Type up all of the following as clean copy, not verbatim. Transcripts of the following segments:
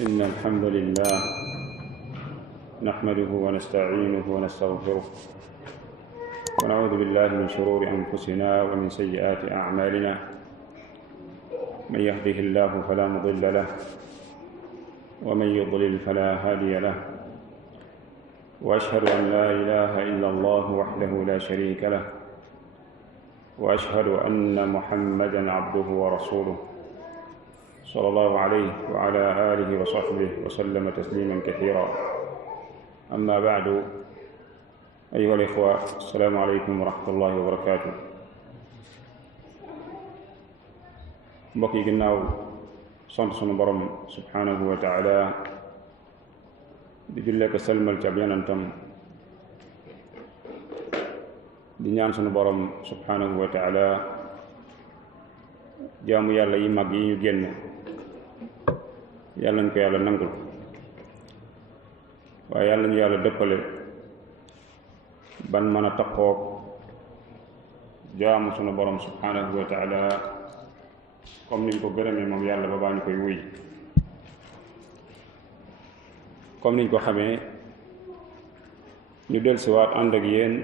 إن الحمد لله نحمده ونستعينه ونستغفره ونعوذ بالله من شرور أنفسنا ومن سيئات أعمالنا من يهده الله فلا مضل له ومن يضلل فلا هادي له وأشهد أن لا إله إلا الله وحده لا شريك له وأشهد أن محمدًا عبده ورسوله صلى الله عليه وعلى آله وصحبه وسلم تسليما كثيرا أما بعد أيها الإخوة السلام عليكم ورحمة الله وبركاته mbokk yi ginnaaw sant sunu borom subhanahu wa taala di jullee ko selmal ci ab yonentam di ñaan sunu borom subhanahu wa taala jaamu yàlla yi mag yi ñu génn yàlla ñu ko yàlla nangul waaye yàlla ñu yàlla dëppale ban mën a taqoog jaamu sunu borom subhanahu wa taala comme niñ ko gërëmee moom yàlla ba baa ñu koy wuy comme niñ ko xamee ñu dellusiwaat ànd ak yéen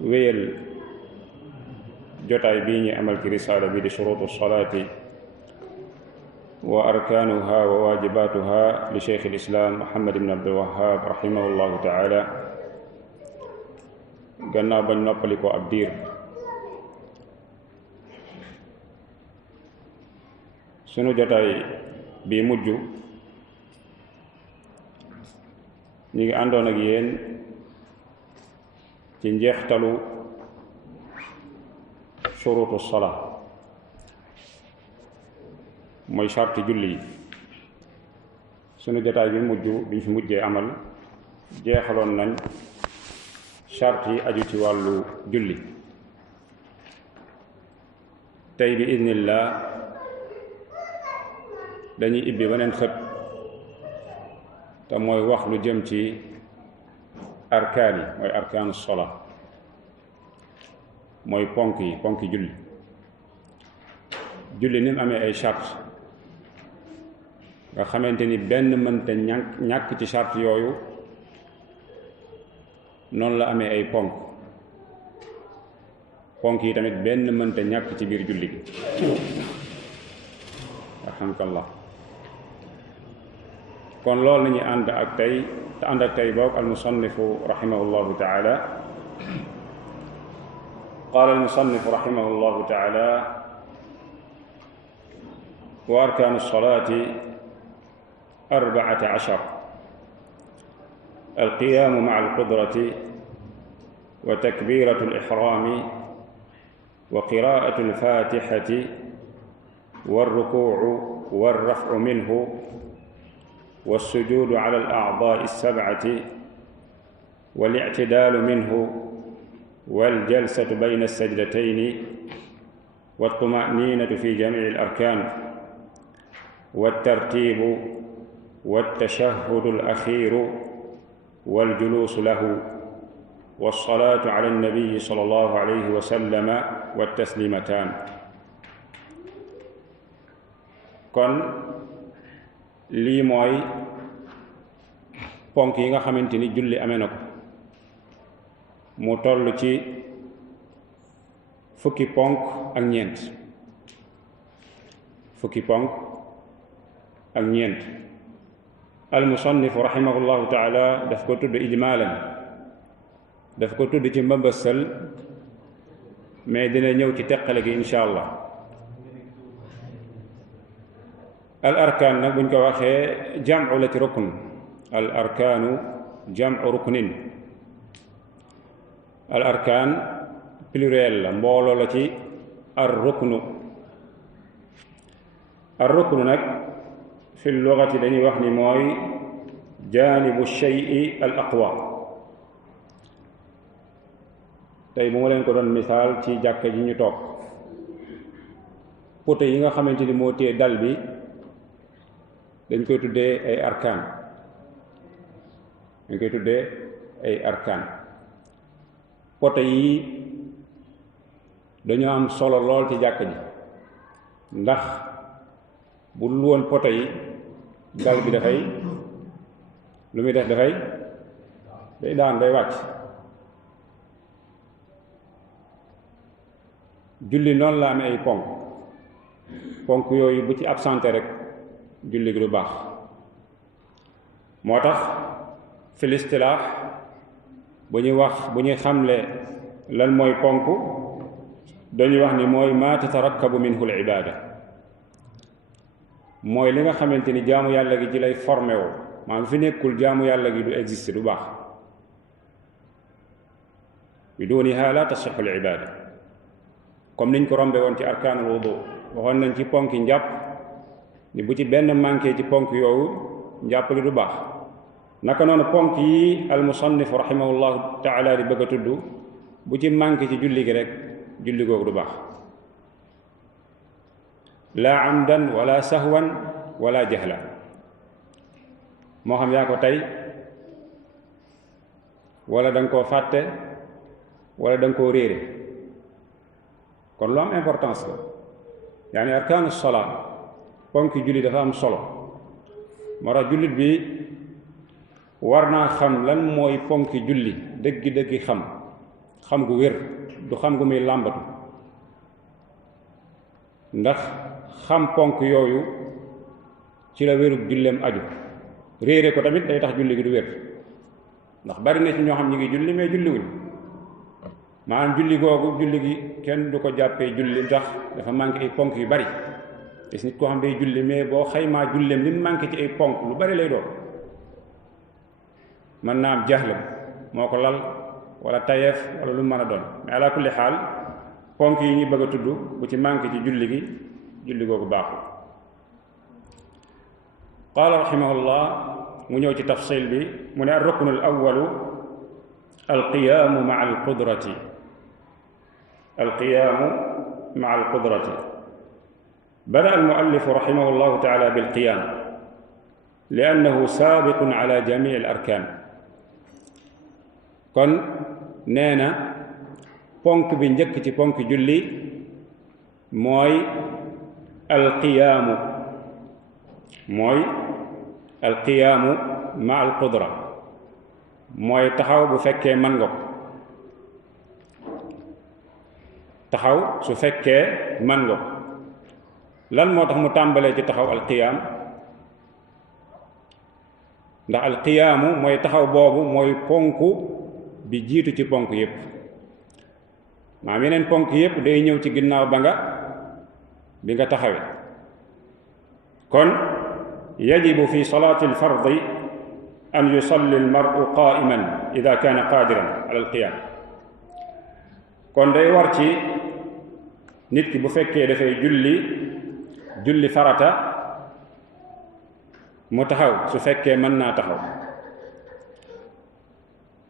wéyal jotaay bii ñuy amal ci risaala bi di shuruutu salaati wa arkaanuha wa waajibaatuha li cheikh al-islaam Muhammad ibn Abdul Wahhab rahimahullahu taala gannaaw bañ noppali ko ab diir sunu jotaay bii mujj ñu ngi àndoon ak yéen ci njeextalu shuruutu salaa mooy sarti julli yi sunu jotaay bi mujj biñ fi mujjee amal jeexaloon nañ sart yi aju ci wàllu julli tey bi idnillah dañuy ibbi beneen xët te mooy wax lu jëm ci arkaan yi mooy arkaanu salaa mooy ponki julli ni mu amee ay charte nga xamante ni benn mënta ñàkk ci charte yooyu noonu la amee ay ponk yi tamit benn mënta ñàkk ci biir julli gi alhamdulillah kon loolu la ñuy ànd ak tey boog almusannifu rahimahullahu taala qaala almusannifu rahimahullahu taala wa arkaanu salaati 14 alqiyaamu ma'a alqudrati wa takbiiratu alihraami wa qiraa'atu alfaatihati والركوع والرفع منه والسجود على الأعضاء السبعة والاعتدال منه والجلسة بين السجدتين والطمأنينة في جميع الأركان والترتيب والتشهد الأخير والجلوس له والصلاة على النبي صلى الله عليه وسلم والتسليمتان kon lii mooy ponk yi nga xamante ni julli amee na ko mu toll ci fukki ponk ak ñeent almusannifu rahimahullahu taala daf ko tudd ijmaalan daf ko tudd ci mbambasal mais dina ñëw ci teqale gi insha allah al arkaan nag buñ ko waxee jam'u la ci rukn al arkaanu jam'u ruknin al arkaan pluriel la mbooloo la ci ar ruknu nag fi lugati dañuy wax ni mooy jaanibu shay'i al aqwa tey bu ma leen ko doon misaal ci jàkka ji ñu toog pote yi nga xamante ni moo téye dal bi dañ koy tuddee ay arkaan pote yi dañoo am solo lool ci jàkka ji ndax bu dul woon poto yi bal bi dafay lu muy def dafay day daan day wàcc. julli noonu la amee ay ponk yooyu bu ci absenté rek julli gi du baax. moo tax fil istilaax bu ñuy xamle lan mooy ponk dañuy wax ni mooy ma tatarakkabu minhu al ibaada, mooy li nga xamante ni jaamu yàlla gi ci lay formé woo. maanaam fi nekkul jaamu yàlla gi du existe, du baax. bi duunihaa laa tasixu al ibaada, comme niñ ko rombe woon ci arkaanul wudu. waxoon nañ ci ponki njàpp ni bu ci benn manqué ci ponk yooyu njàpp li du baax. naka noonu ponk yi al musannif rahimahullahu taala di bëgg a tudd bu ci manqué ci julli gi rek julli googu du baax. laa amdan wala sahwan wala jahla, moo xam yaa ko tey wala da nga koo fàtte wala da nga koo réere. kon lu am importance la. yaani arkaanu salaa, ponki julli dafa am solo. moo tax jullit bi war naa xam lan mooy ponki julli dëggi xam gu wér, du xam gu muy làmbatu. ndax xam ponk yooyu ci la wérug julleem aju. réere ko tamit day tax julli gi du wér. ndax bari na ci ñoo xam ñi ngi julli mais julliwuñ. maanaam julli googu julli gi kenn du ko jàppee julli ndax dafa manqué ay ponk yu bari. gis nit koo xam day julli mais boo xaymaa julleem li mu manqué ci ay ponk lu bari lay doon. mën naa am jaxlam moo ko lal wala tayeef wala lu mën a doon, mais ala kulli xaal ponk yi ñu bëgg a tudd bu ci manqué ci julli gi julli googu baaxul. qaala rahimahullah, mu ñëw ci tafsil bi mu ne ar-ruknu al-awwalu alqiyaamu maa alqudrati. alqiyaamu maa alqudrati. bada almuallifu rahimahullahu taala bilqiyaam li annahu saabiqun ala jamii al-arkaan. kon nee na ponk bi njëkk ci ponk julli mooy alqiyaamu maa alqudra, mooy taxaw bu fekkee mën nga ko. taxaw su fekkee mën nga ko. lan moo tax mu tàmbalee ci taxaw alqiyaam? ndax alqiyaamu mooy taxaw boobu mooy ponk bi jiitu ci ponk yépp. maam yeneen ponk yépp day ñëw ci ginnaaw bi nga taxawee. kon yajibu fi salaati alfardi an yusalli almaru qaa'iman ida kaana qaadiran ala alqiyaam. kon day war ci nit ki bu fekkee dafay julli farata mu taxaw su fekkee mën naa taxaw.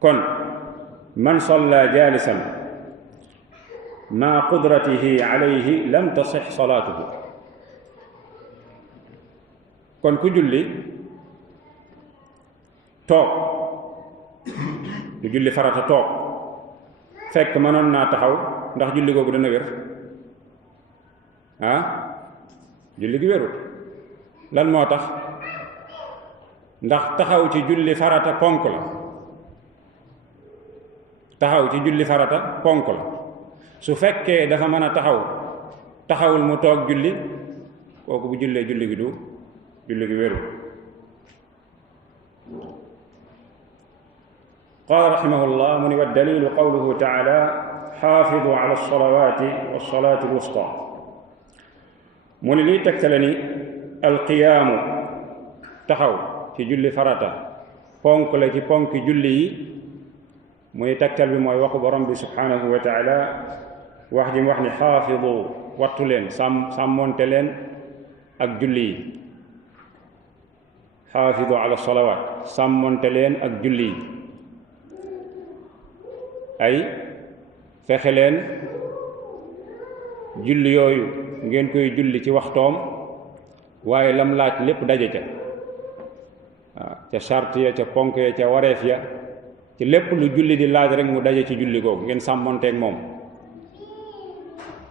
kon man salla jaalisan maa qudratihi alayhi lam tasix salaatuhu. kon ku julli toog, du julli farata toog fekk mënoon naa taxaw, ndax julli googu dana wér? julli gi wérul. lan moo tax? ndax taxaw ci julli farata ponk la. taxaw ci julli farata ponk la. su fekkee dafa mën a taxawul mu toog julli, kooku bu jullee julli gi wérul. qaala rahimahullah, mu ni wa dalilu qawluhu taala xaafidu ala alsalawati walsalati alwusta. mu ni liy tegtale ni alqiyaamu taxaw ci julli farata ponk la ci ponki julli yi, muy tegtal bi mooy waxu borom bi subhanahu wa taala wax ji mu wax ni xaafidu wattu leen, sàmmonte leen ak julli yi. xaafidu ala salawaat, sàmmonte leen ak julli yi. ay fexe leen julli yooyu ngeen koy julli ci waxtoom, waaye lam laaj lépp daje ca. ca charte ya, ca ponk ya, ca wareef ya, ci lépp lu julli di laaj rek mu daje ci julli googu, ngeen sàmmonteeg moom.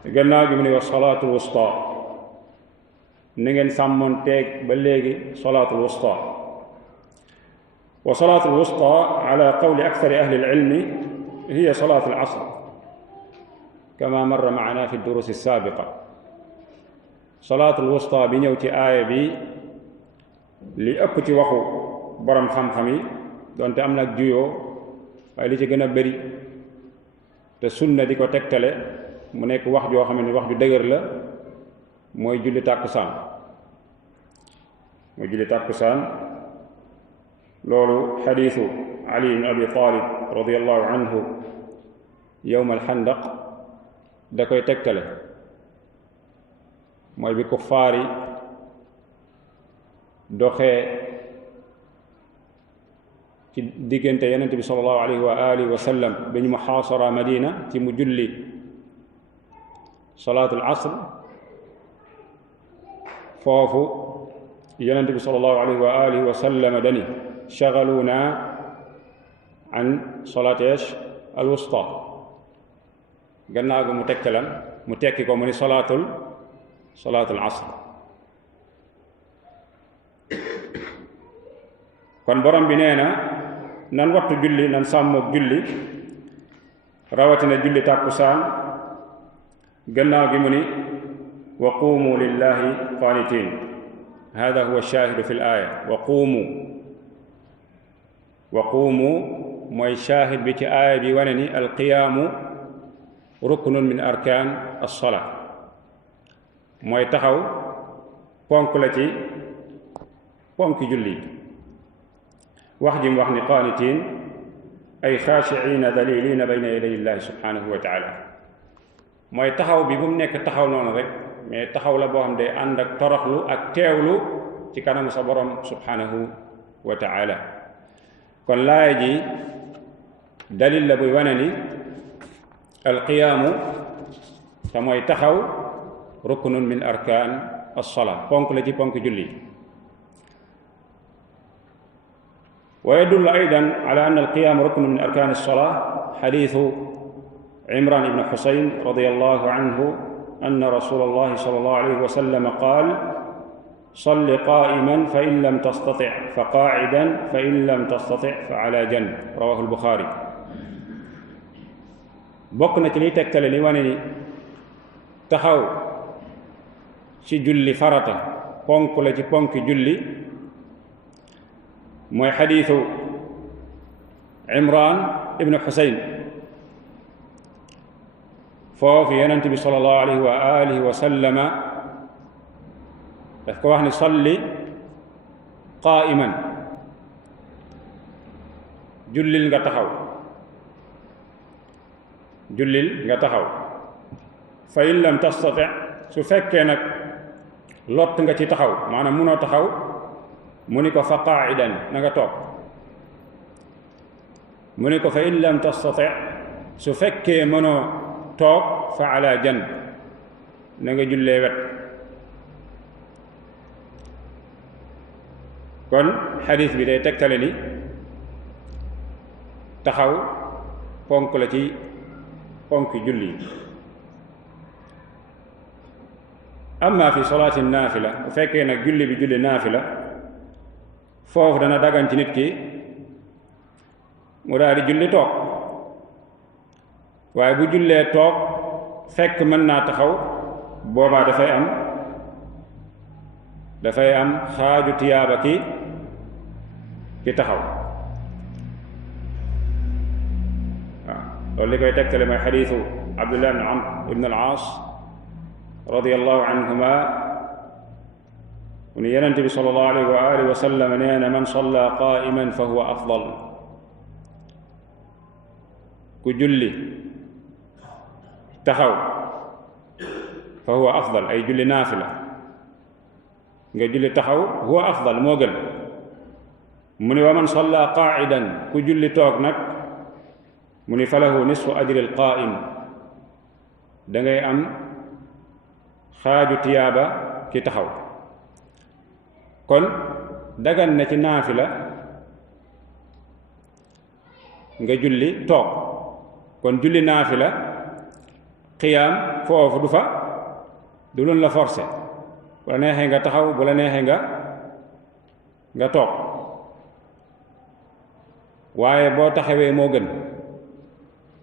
gannaaw gi mu ne wa salaatul wusta, na ngeen sàmmonteeg ba léegi salaatul wusta wa salaatul wusta ala qawli akthari ahli al-ilmi hiya salaatul asr kama marra maana fi durus as-saabiqa salaatul wusta bi ñëw ci aaya bi li ëpp ci waxu borom xam-xam yi donte am na ak juyoo waaye li ci gën a bëri te sunna di ko tegtale mu nekk wax joo xam ne wax ju dëgër la mooy julli tàkkusaan loolu xadiisu ali ibn abi talib radiallahu anhu yowma alxandaq da koy tegtale mooy bi kuffaar yi doxee ci diggante yonent bi sallallahu alayhi wa alihi wa sallam bi ñu muhaasara madina ci mu julli salaatul asr foofu yonent bi sallallahu alayhi wa alihi wa sallam dani shagaluuna an salaatesh al wusta gannaaw gu mu tegtalam mu tekki ko mu ni salaatul asr kon borom bi nee na nan wattu julli nan sàmmoog julli rawatina julli tàkkusaan gannaaw gi mu ni wa quumu lillahi qaanitiin hada huwa shaahidu fi l aaya wa quumu mooy shaahid bi ci aaya bi wane ni alqiyaamu ruknun min arkaan alsolaa mooy taxaw ponk la ci ponki julli wax ji mu wax ni qaanitiin ay xaashiciina daliliina bayna yaday illahi subhanahu wa taala mooy taxaw bi bu mu nekk taxaw noonu rek mais taxaw la boo xam day ànd ak toroxlu ak teewlu ci kanamu sa borom subhanahu wa taala kon laaya ji dalil la buy wane ni alqiyaamu te mooy taxaw ruknun min arkaan alsolaa ponk la ci ponk julli wa yadullu aydan ala anna alqiyaama ruknun min arkaan alsolaa xadiisu imran ibn xusayn radiyallahu anhu anna rasulallahi sallallahu alayhi wa sallam qaal salli qaa'iman fa in lam tastati' fa qaa'idan fa in lam tastati' fa ala janb rawahu albuxaari bokk na ci liy tegtale li wane ni taxaw ci julli farata ponk la ci ponki julli mooy xadiisu imran ibnu xusayn foofu yonent bi sallallahu alayhi wa alihi wa sallama daf ko wax ni salli qaa'iman jullil nga taxaw fa in lam tastati' su fekkee nag lott nga ci taxaw maanaam munoo taxaw mu ni ko fa qaa'idan na nga toog mu ni ko fa in lam tastati' su fekkee mënoo toog fa ala janb na nga jullee wet kon xadiis bi day tegtale ni taxaw ponk la ci ponki julli amma fi salaati naafila bu fekkee nag julli bi julli naafila foofu dana dagan ci nit ki mu daal di julli toog waaye bu jullee toog fekk mën naa taxaw boobaa dafay am xaaju tiyaaba ki taxaw waaw loolu li koy tegtale mooy xadiisu Abdullah ibn Amr ibn al-Aas radiyallahu anhuma mu ne Yonent bi sallallahu alayhi wa alihi wa sallam nee na man salla qaa'iman fa huwa afdal ku julli taxaw fa huwa afdal ay julli naafila nga julli taxaw huwa afdal moo gën mu ni wa man salla qaa'idan ku julli toog nag mu ni falahu nisfu ajri alqaa'im da ngay am xaaju tiyaaba ki taxaw kon dagan na ci naafila nga julli toog kon julli naafila qiyaam foofu du loon la forcé bu la neexee nga taxaw bu la neexee nga toog waaye boo taxawee moo gën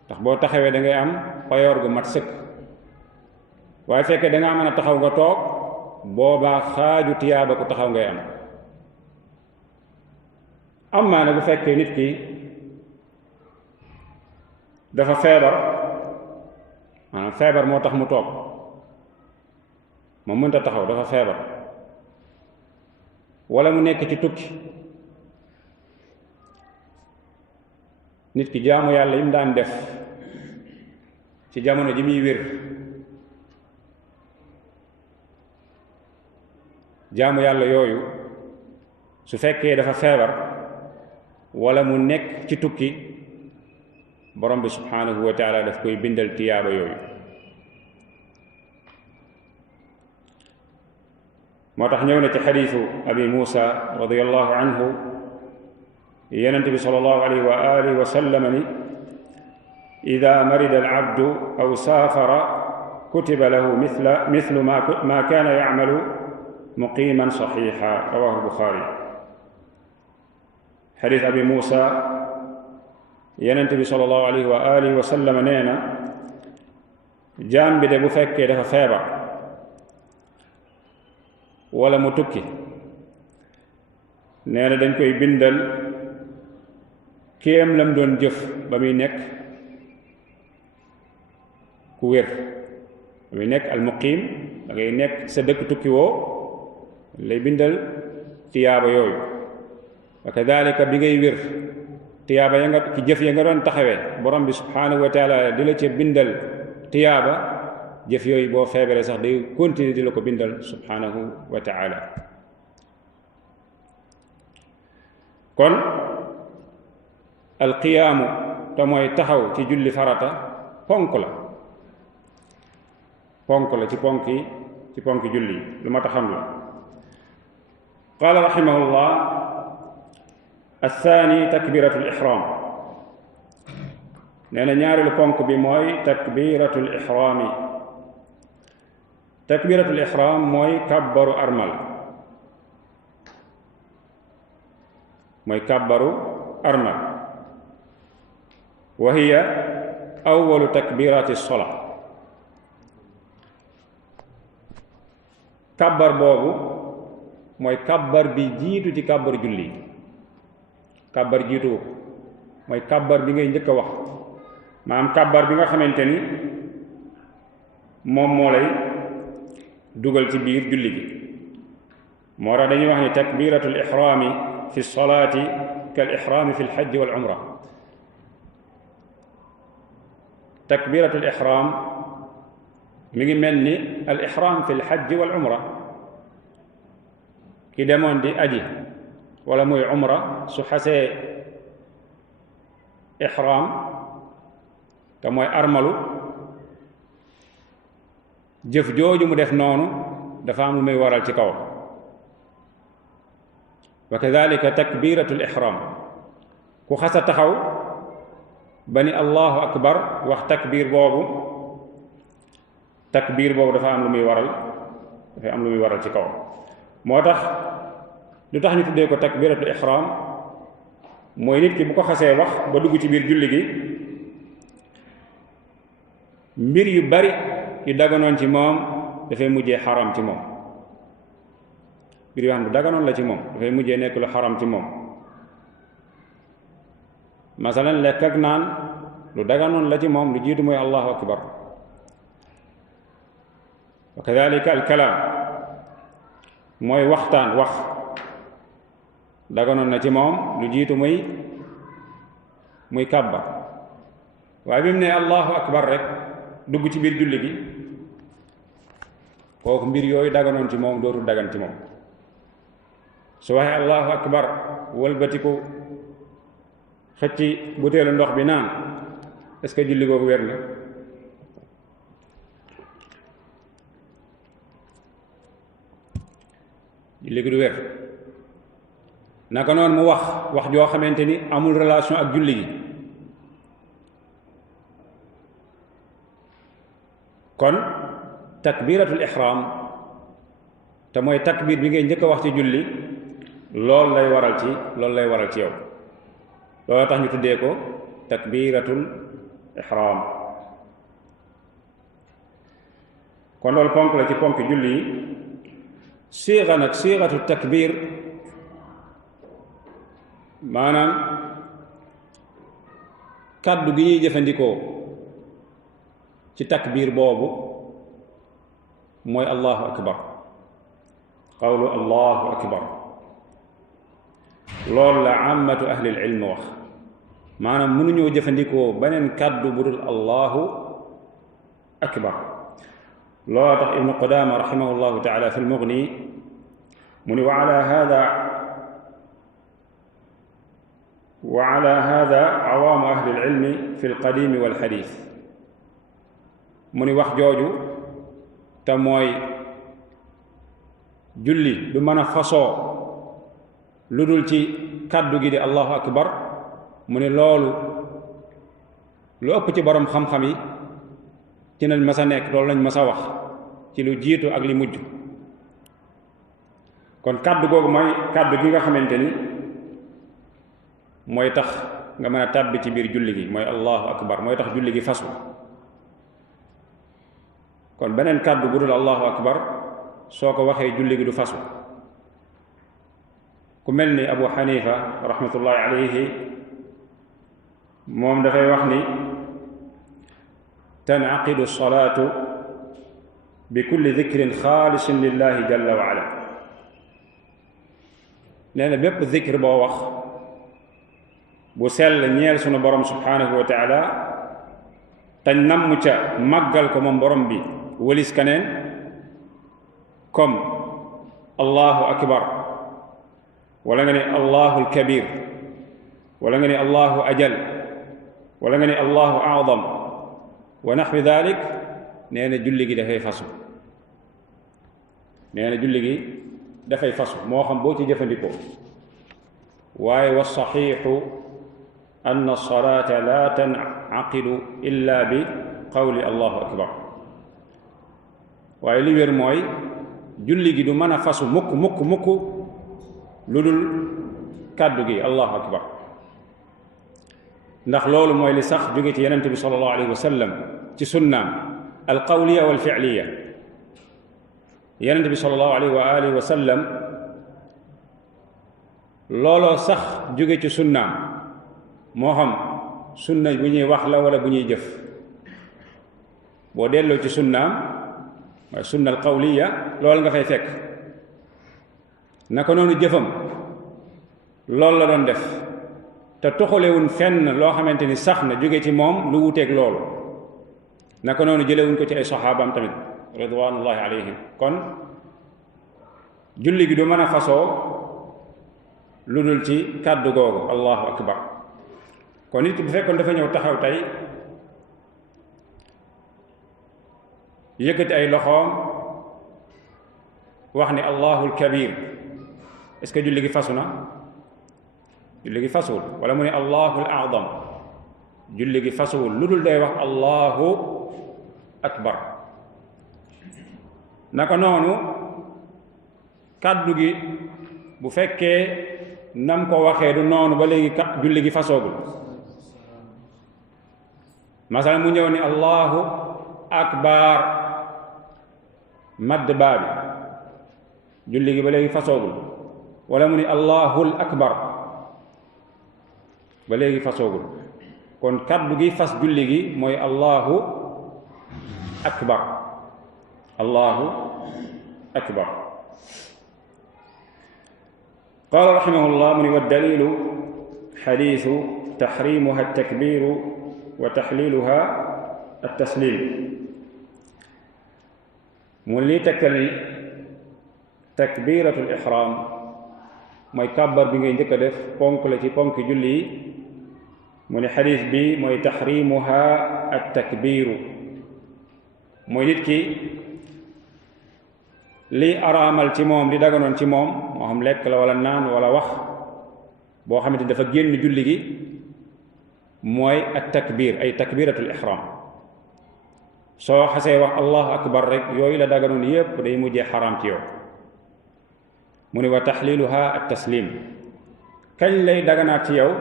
ndax boo taxawee da ngay am payoor gu mat sëkk waaye fekkee da ngaa mën a taxaw nga toog boobaa xaaju tiyaaba ku taxaw ngay am maa ne bu fekkee nit ki dafa feebar maanaam feebar moo tax mu toog moom mënta taxaw dafa feebar wala mu nekk ci tukki nit ki jaamu yàlla yi mu daan def ci jamono ji muy wér jaamu yàlla yooyu su fekkee dafa feebar wala mu nekk ci tukki borom bi subhanahu wa taala daf koy bindal tiyaaba yooyu moo tax ñëw na ci xadiisu abi muusa radiyallahu anhu yonent bi sallallahu alayhi wa alihi wa sallam ni ida marida alabdu aw saafara kutiba lahu mithlu ma kaana yacmalu muqiman saxiixa rawahu albuxaari xadiis abi muusa yonent bi sallallahu alayhi wa alihi wa sallam nee na jaam bi de bu fekkee dafa feebar wala mu tukki nee na dañ koy bindal kéem lam doon jëf ba muy nekk ku wér ba muy nekk almuqiim da ngay nekk sa dëkk tukki woo lay bindal tiyaaba yooyu wa kadalika bi ngay wér tiyaaba ya nga ci jëf ya nga doon taxawee borom bi subhanahu wa taala di la ca bindal tiyaaba jëf yooyu boo feebaree sax day continuer di la ko bindal subhanahu wa taala kon alqiyaamu te mooy taxaw ci julli farata ponk la ci ponki julli lu ma taxam la qaala rahimahullah الثاني تكبيرة الإحرام nee na ñaareelu ponk bi mooy takbiratul ixraami takbiratul ixraam mooy kàbbaru armal wa hiya awalu takbirati sola kàbbar boobu mooy kàbbar bi jiitu ci kàbbar julli kàbbar jiitu mooy kàbbar bi ngay njëkk a wax maanaam kàbbar bi nga xamante ni moom moo lay dugal ci biir julli gi moo tax dañuy wax ni takbiratul ixraami fi lsalaati kal ixraami fi lxajji wal umra takbiratul ixraam mi ngi mel ni al ixraam fi lxajji wal umra ki demoon di aji wala muy umra su xasee ixraam te mooy armalu jëf jooju mu def noonu dafa am lu muy waral ci kaw wa kadalika takbiratul ixraam ku xasa taxaw ba ni allahu akbar wax takbir boobu dafa am lu muy waral ci kaw moo tax lu tax ñu tuddee ko takbiratul ixraam mooy nit ki bu ko xasee wax ba dugg ci biir julli gi mbir yu bari yu daganoon ci moom dafay mujjee xaram ci moom mbir yoo xam ne daganoon la ci moom dafay mujjee nekk lu xaram ci moom masalan lekk ak naan lu daganoon la ci moom lu jiitu mooy allahu akbar wa kadalika al kalaam mooy waxtaan wax daganoon na ci moom lu jiitu muy kàbbar waaye bi mu ne allahu akbar rek dugg ci biir julli gi kooku mbir yooyu daganoon ci moom dootul dagan ci moom su waxee allahu akbar wëlbatiku xëcci butéelu ndox bi naan est-ce que julli googu wér na julli gi du wér naka noonu mu wax joo xamante ni amul relation ak julli gi kon takbiratul ihram te mooy takbir bi ngay njëkk a wax ci julli loolu lay waral ci yow loolu tax ñu tuddee ko takbiratul ihram. kon loolu ponk la ci ponk julli yi. siixa nag siixatu takbir maanaam kàddu gi ñuy jëfandikoo ci takbir boobu mooy allahu akbar, qawlu allahu akbar. loolu la ammatu ahlil ilm wax, maanaam mënuñoo jëfandikoo beneen kàddu bu dul allahu akbar. loolu tax ibnu Qudaama rahimahullahu taala fi lmughni mu ni wa ala hada awaamu ahli lilmi fi lqadimi walxadis. mu ni wax jooju te mooy julli du mën a fasoo lu dul ci kàddu gi di allahu akbar. mu ni loolu lu ëpp ci borom xam-xam yi ci nañ mas a nekk, loolu lañ mas a wax ci lu jiitu ak li mujj. kon kàddu googu mooy kàddu gi nga xamante ni mooy tax nga mën a tàbbi ci biir julli gi, mooy allahu akbar, mooy tax julli gi fasu. kon beneen kàddu bu dul allahu akbar soo ko waxee julli gi du fasu. ku mel ni Abu Xanifa rahmatullahi alayhi moom dafay wax ni tancaqidu salaatu bi kulli dikrin xaalisin lillahi jalla wa ala. nee na bépp dikr boo wax bu sell ñeel sunu borom subhanahu wa taala tañ namm ca màggal ko moom borom bi wëlis kaneen, comme allahu akbar, wala nga ne allahu alkabir, wala nga ne allahu ajal, wala nga ne allahu a'zam wa naxwi dalik. nee na julli gi dafay fasu, nee na julli gi dafay fasu moo xam boo ci jëfandikoo. waaye wa saxiixu ann alsalata la tancaqidu illa bi qawli allahu akbar. waaye li wér mooy julli gi du mën a fasu mukk lu dul kàddu gi allahu akbar, ndax loolu mooy li sax jóge ci yenente bi sallallahu alayhi wa sallam ci sunnaam alqawliya walficliya. yenente bi sallallahu alayhi wa alihi wa sallam looloo sax jóge ci sunnaam, moo xam sunna bu ñuy wax la wala bu ñuy jëf. boo delloo ci sunnaam mooy sunna alqawliya loolu nga fay fekk. naka noonu jëfam loolu la doon def te toxalewuñ fenn loo xamante ni sax na jóge ci moom lu wuteeg loolu. naka noonu jëlewuñ ko ci ay saxaabaam tamit ridwanullahi alayhim. kon julli gi du mën a fasoo lu dul ci kàddu googu allahu akbar. kon nit ki bu fekkoon dafa ñëw taxaw tey yëkkati ay loxoom wax ni allahu alkabir, est-ce que julli gi fasu na? julli gi fasuwul. wala mu ne allahu al-a'zam, julli gi fasuwul lu dul day wax allahu akbar. naka noonu kàddu gi bu fekkee nam ko waxee du noonu ba léegi julli gi fasoogul. masalan mu ñëw ni allahu akbar madd baa bi, julli gi ba léegi fasoogul. wala mu ni allahul akbar, ba léegi fasoogul. kon kàddu gi fas julli gi mooy allahu akbar, allahu akbar. qaala rahimahullah mu ni wa dalilu xadiisu taxrimuha altakbiru wa taxliluha altaslim. mu lii tegtal ni takbiratul ihram mooy kàbbar bi ngay njëkk a def ponk la ci ponk julli yi. mu ne xadiis bi mooy taxrimuha altakbiru, mooy nit ki liy araamal ci moom li daganoon ci moom moo xam lekk la wala naan wala wax boo xamante ni dafa génn julli gi mooy at takbir ay takbiratul ihram. soo xasee wax allahu akbar rek yooyu la daganoon yépp day mujjee xaraam ci yow. mu ne wa taxliluha at taslim kañ lay daganaat ci yow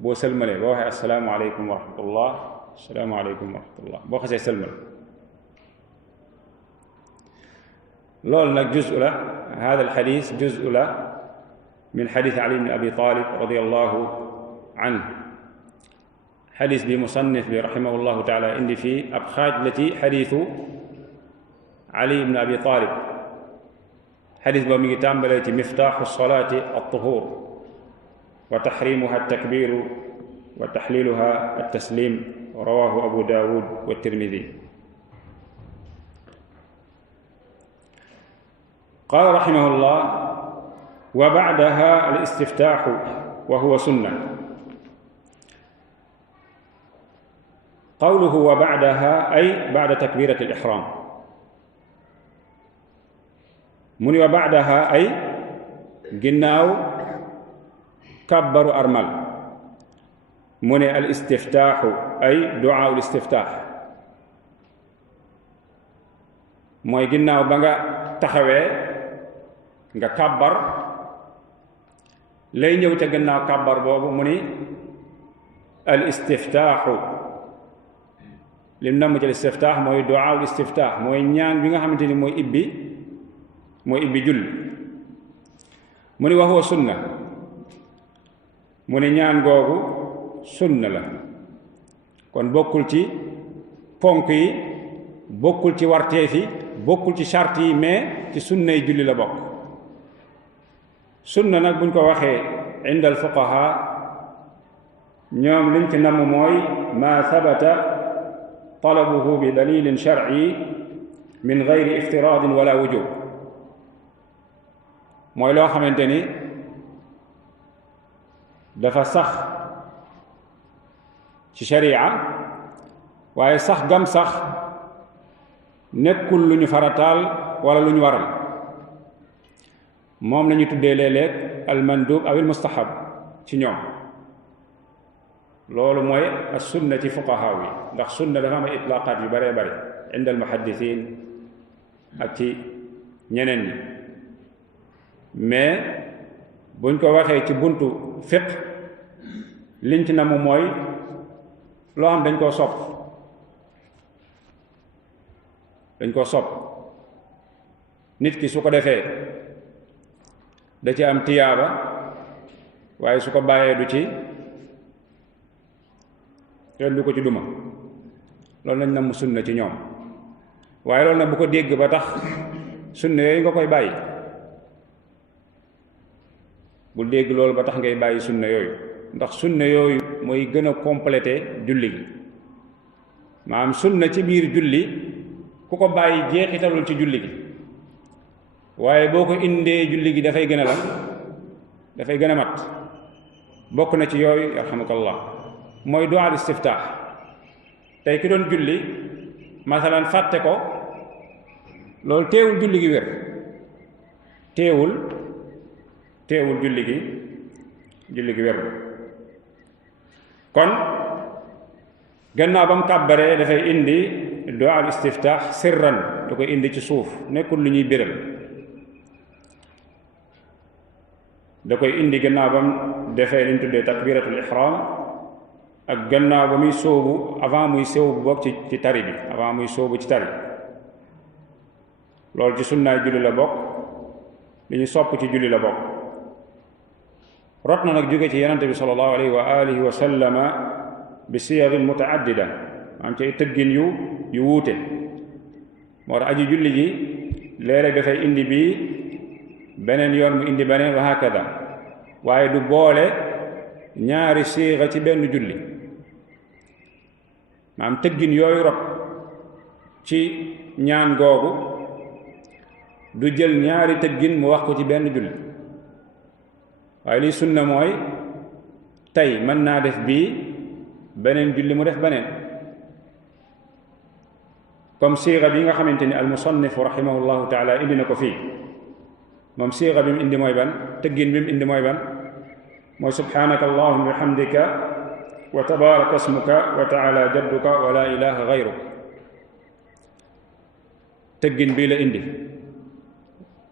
boo sëlmalee boo waxee assalaamu aleykum wa rahmatullah assalaamu aleykum wa rahmatullah boo xasee sëlmal loolu nag juzu la hada al xadis juzu la min xadis ali ibn abi talib radiallahu anhu xadis bi musannif bi rahimahullahu taala indi fii ab xaaj la ci xadisu ali ibn abi talib xadis boobu mi ngi tàmbalee ci miftaaxu salaati at-tuhur wa taxrimuha at-takbiru wa taxliluha at-taslim rawahu abu daawud wa tirmidi qaala rahimahullah wa ba'daha al-istiftaaxu wa huwa sunna qawluhu wa ba'daha ay ba'da takbirati al-ihram mu ni wa ba'daha ay ginnaaw kàbbaru armal mu ne al istiftaaxu ay duaa ul istiftaax mooy ginnaaw ba nga taxawee nga kàbbar lay ñëw ca ginnaaw kàbbar boobu mu ni al istiftaaxu lim namm ci al istiftaax mooy duaa ul istiftaax mooy ñaan bi nga xamante ni mooy ibbi julli mu ni wa huwa sunna mu ni ñaan googu sunna la kon bokkul ci ponk yi bokkul ci warteef yi bokkul ci charte yi mais ci sunnay julli la bokk sunna nag buñ ko waxee inda al fuqaha ñoom liñ ci namm mooy ma sabata talabuhu bi dalilin shar'i min gayri iftiradin wala wujub mooy loo xamante ni dafa sax ci sharia waaye sax gam sax nekkul lu ñu farataal wala lu ñu waral moom la ñu tuddee léeg-léeg al mandub aw al mustahab ci ñoom loolu mooy as sunna ci fuqaha yi ndax sunna dafa am ay itlaqaat yu bëree bëri inda al muhaddithin ak ci ñeneen ñi mais buñ ko waxee ci buntu fiqh liñ ci namu mooy loo xam dañ koo sopp nit ki su ko defee da ci am tiyaaba waaye su ko bàyyee du ci kenn du ko ci duma loolu lañ namm sunna ci ñoom waaye loolu nag bu ko dégg ba tax sunna yooyu nga koy bàyyi bul dégg loolu ba tax ngay bàyyi sunna yooyu ndax sunna yooyu mooy gën a complété julli gi maanaam sunna ci biir julli ku ko bàyyi jeexitalul ci julli gi waaye boo ko indee julli gi dafay gën a lan dafay gën a mat bokk na ci yooyu yarhamukallah mooy du'a istiftaax tey ki doon julli masalan fàtte ko loolu teewul julli gi wér teewul julli gi wér kon gannaaw ba mu kàbbaree dafay indi du'a al istiftaax sirran da koy indi ci suuf nekkul lu ñuy biral da koy indi gannaaw ba mu defee li ñu tuddee takbiratul ihram ak gannaaw ba muy sóobu avant muy sóobu bokk ci tari bi avant muy sóobu ci tari loolu ci sunnaay julli la bokk li ñu sopp ci julli la bokk rot na nag jóge ci yonente bi sallallahu alayhi wa alihi wa sallama bi siyagin mutaaddida am ci tëggin yu wuute moo tax aji julli ji léeg-léeg dafay indi bii beneen yoon mu indi beneen wa hakada waaye du boole ñaari siixa ci benn julli maanaam tëggin yooyu rot ci ñaan googu du jël ñaari tëggin mu wax ko ci benn julli waaye liy sunna mooy tey mën naa def bii beneen julli mu def beneen comme siixa bi nga xamante ni al musannifu rahimahullahu taala indi na ko fii moom siixa bi mu indi mooy ban tëggin bi mu indi mooy ban mooy subhanaka allahumma wa bihamdika wa tabaraka ismuka wa taala jadduka wa la ilaha gayruk tëggin bii la indi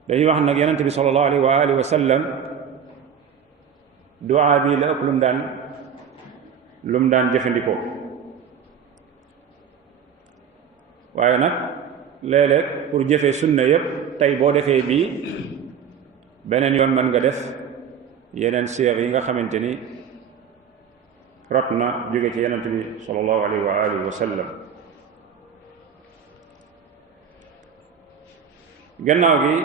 dañuy wax nag yonent bi sallallahu alayhi wa alihi wa sallam du'a bi la ëpp lu mu daan jëfandikoo waaye nag léeg-léeg pour jëfee sunna yépp tey boo defee bii beneen yoon mën nga def yeneen seex yi nga xamante ni rot na jóge ci yonent bi sallallahu alayhi wa alihi wa sallam gannaaw gi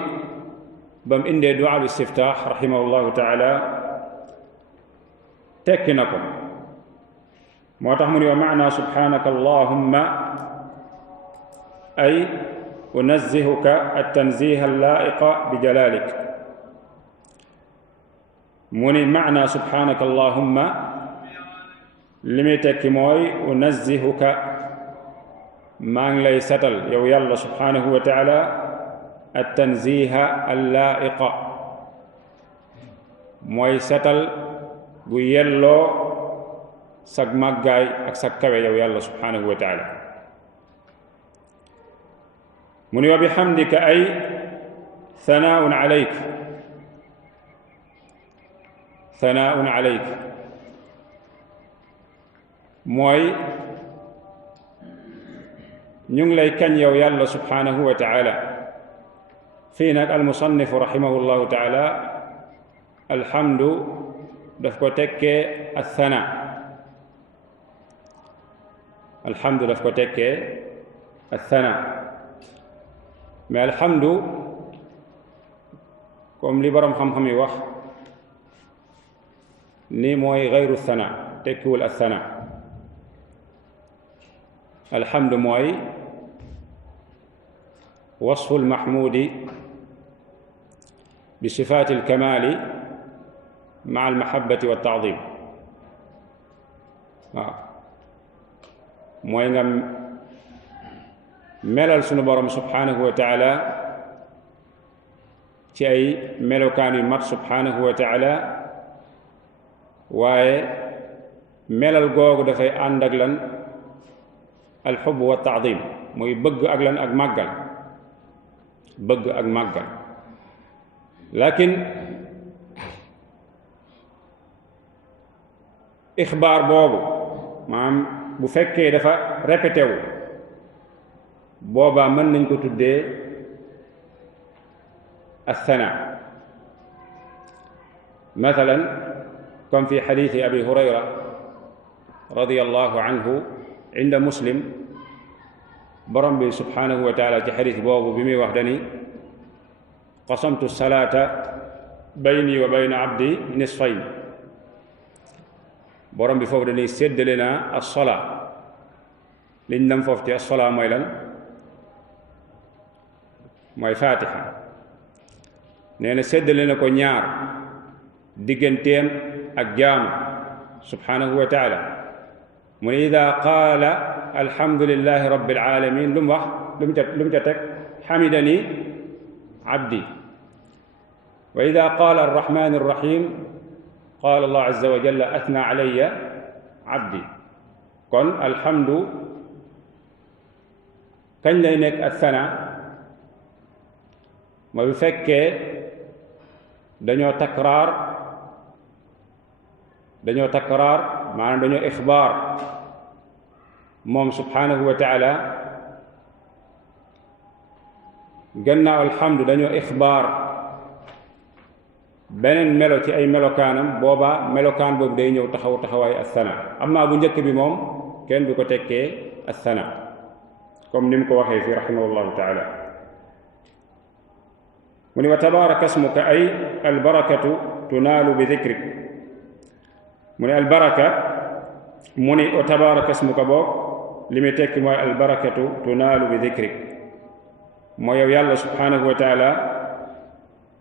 ba mu indee du'a al istiftaax rahimahullahu taala tekki na ko moo tax mu ne wa maana subhanaka allahumma ay unazzihuka at-tanziha al-laa'iqa bi jalalik mu ne maana subhanaka allahumma li muy tekki mooy unazzihuka maa ngi lay satal yow yàlla subhanahu wa taala at-tanziha al-laa'iqa mooy satal gu yelloo sag màggaay ak sag kawe yow yàlla subhanahu wa taala mu ni wa bihamdika ay thanaa'un alayk thanaa'un alayk mooy ñu ngi lay kañ yow yàlla subhanahu wa taala fii nag almusannifu rahimahullahu taala alhamdu daf ko tekkee athana alhamdu daf ko tekkee athana mais alhamdu comme li boroom xam-xam yi wax ni mooy gayru thana tekkiwul athana alhamdu mooy wasfu almahmudi bi sifaati alkamali maa almahabati wa taadim waaw mooy nga melal sunu borom subhanahu wa taala ci ay melokaan yu mat subhanahu wa taala waaye melal googu dafay ànd ak lan alxubb wa taadim muy bëgg ak lan ak màggal bëgg ak màggal lakin ixbaar boobu maanaam bu fekkee dafa répété wu boobaa mën nañ ko tuddee athana mathalan comme fi xadiisi abi hurayra radiyallahu anhu inda muslim borom bi subhanahu wa taala ci xadiis boobu bi muy wax dani qasamtu salaata bayni wa bayna abdi nisfayn borom bi foofu dañuy séddale naa as-salaa liñ dem foofu ci as-salaa mooy lan mooy faatiha nee na séddale na ko ñaar digganteem ak jaamu subhanahu wa taala mu ne ida qaala alhamdulillahi rabbil alamin lu mu wax lu mu ca teg xamidani abdi wa ida qaala arrahmani arrahim qaala allah azza wa jalla athna alayya abdi kon alhamdu kañ lay nekk athana mooy bu fekkee dañoo takraar maanaam dañoo ixbaar moom subhanahu wa taala gannaaw alhamdu dañoo ixbaar beneen melo ci ay melokaanam boobaa melokaan boobu day ñëw taxawaayu athana amma bu njëkk bi moom kenn du ko tekkee athana comme ni mu ko waxee fii rahimahullahu taala mu ni wa tabaraka asmuka ay albarakatu tunaalu bi dikrik mu ni albaraka mu ni wa tabaraka asmuka boog li muy tekki mooy albarakatu tunaalu bi dikrik mooy yow yàlla subhanahu wa taala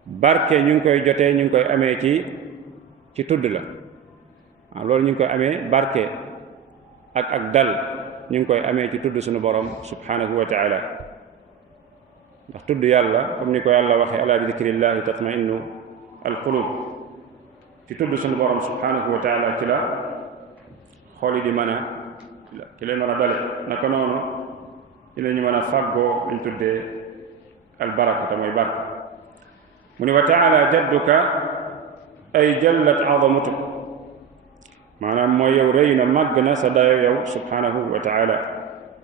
barke ñu ngi koy jotee ñu ngi koy amee ci tudd la waaw loolu ñu ngi koy amee barke ak dal ñu ngi koy amee ci tudd suñu borom subhanahu wa taala ndax tudd yàlla comme ni ko yàlla waxee ala bi dikrillahi tatmainnu alqulub ci tudd suñu borom subhanahu wa taala ci la xool yi di mën a ci lay mën a dale naka noonu ci la ñu mën a fàggoo luñ tuddee albaraka te mooy barke mu ni wa taala jadduka ay jallat azamatuk maanaam mooy yow rëy na màgg na sa dayo yow subhanahu wa taala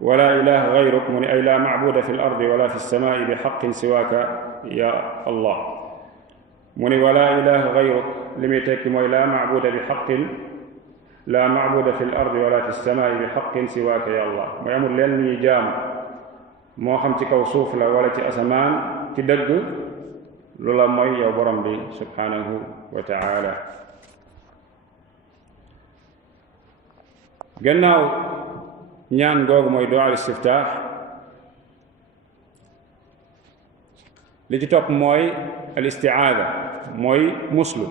wala ilaha gayruk mu ni ay laa macbuda fi l ardi wala fi lsamaai bi xaqin siwaaka ya allah mu ni wala ilaha gayruk li muy tekki mooy laa macbuda bi xaqin laa macbuda fi l ardi wala fi lsamaai bi xaqin siwaaka ya allah mooy amul leen lu ñuy jaam moo xam ci kaw suuf la wala ci asamaan ci dëgg lu la mooy yow borom bi subhanahu wa taala gannaaw ñaan googu mooy du'a al-istiftaax li ci topp mooy al-isti'aada mooy muslu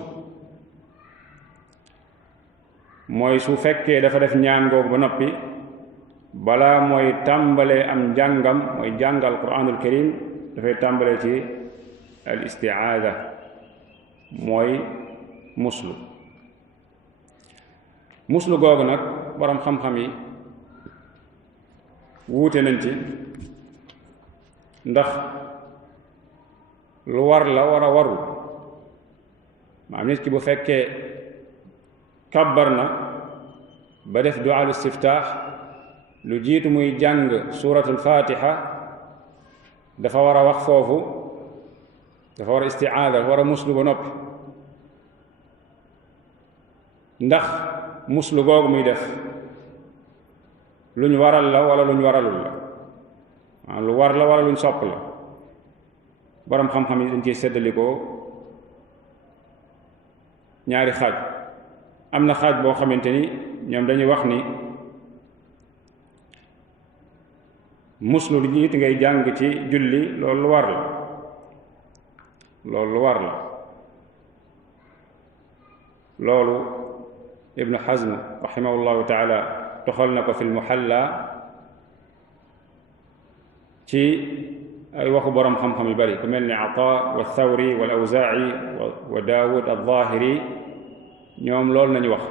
mooy su fekkee dafa def ñaan googu ba noppi balaa mooy tàmbalee am njàngam mooy jàngal Qur'aanul Karim dafay tàmbalee ci al-isti'aada mooy muslu googu nag boroom xam-xam yi wuute nañ ci ndax lu war la war a warul maanaam nit ki bu fekkee kàbbar na ba def du'a al-istiftaax lu jiitu muy jàng suuratul faatiha dafa war a wax foofu dafa war a isti'aada war a muslu ba noppi ndax muslu googu muy def luñ waral la wala luñ waralul la lu war la wala luñ sopp la boroom xam-xam yi dañ ciy séddalikoo ñaari xaaj am na xaaj boo xamante ni ñoom dañuy wax ni muslu lu jiitu ngay jàng ci julli loolu lu war la loolu ibnu Hazm rahimahullahu taala toxal na ko fi lmuhalla ci ay waxu boroom xam-xam yu bari ku mel ni Ataa wa Thawri wal Awzaa'i wa Daawud al-Zaahiri ñoom loolu nañu wax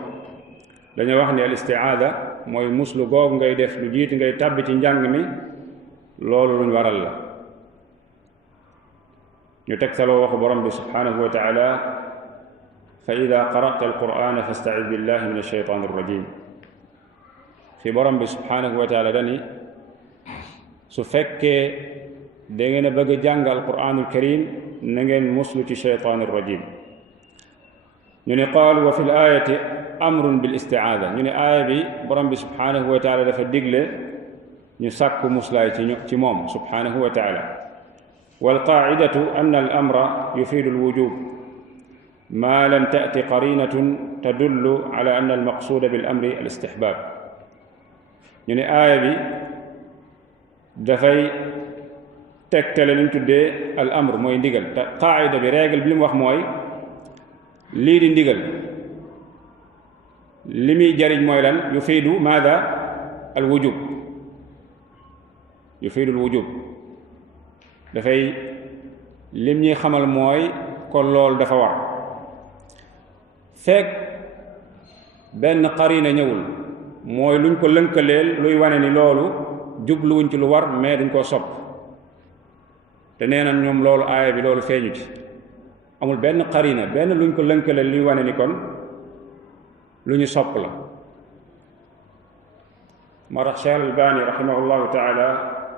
dañoo wax ni al isti'aada mooy muslu googu ngay def lu jiitu ngay tàbbi ci njàng mi loolu luñ waral la ñu tegtaloo waxu borom bi subhanahu wa taala fa ida qara'ta alqur'ana fasta'id billahi min alshaytan arrajim fi borom bi subhanahu wa taala dani su fekkee da ngeen a bëgg a jàng alqur'anul karim na ngeen muslu ci shaytan arrajim ñu ne qaalu wa fi l ayati amrun bil isti'aada ñu ne aaya bi borom bi subhanahu wa taala dafa digle ñu sàkku muslaay ci moom subhanahu wa taala walqaacidatu anna al amra yufiidu alwujub ma lam taati qarinatun tadullu ala anna almaqsuuda bil amri al istihbaab ñu ne aaya bi dafay tegtale li ñu tuddee al amr mooy ndigal te qaacida bi règle bi li mu wax mooy lii di ndigal li muy jariñ mooy lan yufiidu maada al wujub yufiidu al wujub dafay lim ñuy xamal mooy kon loolu dafa war fekk benn qarina ñëwul mooy luñ ko lënkaleel luy wane ni loolu jubluwuñ ci lu war mais dañ koo sopp te nee na ñoom loolu aaya bi loolu feeñu ci amul benn qarina benn luñ ko lënkaleel luy wane ni kon lu ñu sopp la moo tax Cheikh Albani rahimahullahu taala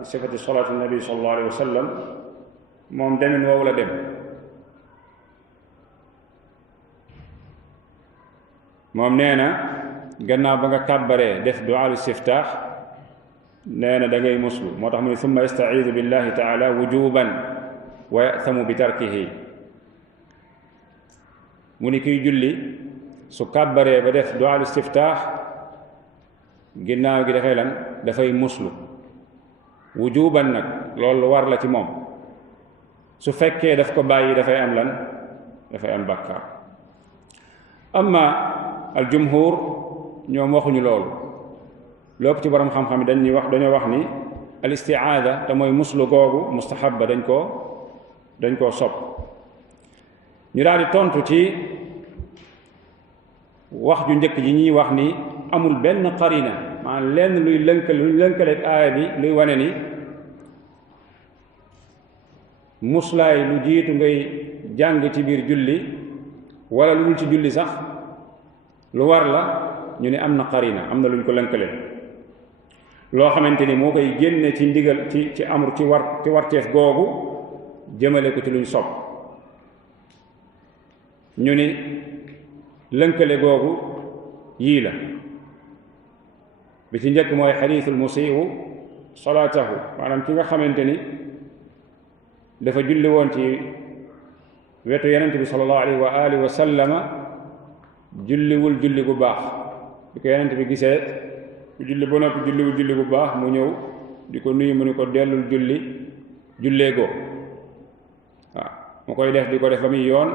sifati salaatu nabi sallallahu alayhi wa sallam moom demin woowu la dem moom nee na gannaaw ba nga kàbbaree def du'a al-istiftaax nee na da ngay muslu moo tax mu ne summa yasta'iidu billahi taala wujuban wa ya'thamu bi tarkihi mu ni kiy julli su kàbbaree ba def du'a al-istiftaax ginnaaw gi dafay lan dafay muslu wujuban nag loolu war la ci moom su fekkee daf ko bàyyi dafay am lan dafay am bàkkaar amma al jumhur ñoom waxuñu loolu lépp ci borom xam-xam yi dañoo wax ni al isti'aada te mooy muslu googu mustahabba dañ koo sopp ñu daal di tontu ci wax ju njëkk ji ñuy wax ni amul benn qarina maanaam lenn luy lënkaleeg aaya bi luy wane ni muslaay lu jiitu ngay jàng ci biir julli wala lu dul ci julli sax lu war la ñu ne am na qarina am na luñ ko lënkale loo xamante ni moo koy génne ci ndigal ci amur ci warteef googu jëmale ko ci luñ sopp ñu ni lënkale googu yii la bi ci njëkk mooy xadiisul musii'u salaatahu maanaam ki nga xamante ni dafa julli woon ci wetu yonent bi sallallahu alayhi wa alihi wa sallama julliwul julli bu baax bi ko yonent bi gisee bu julli ba noppi julliwul julli bu baax mu ñëw di ko nuyu mu ni ko dellul jullee goo waaw mu koy def di ko def ba muy yoon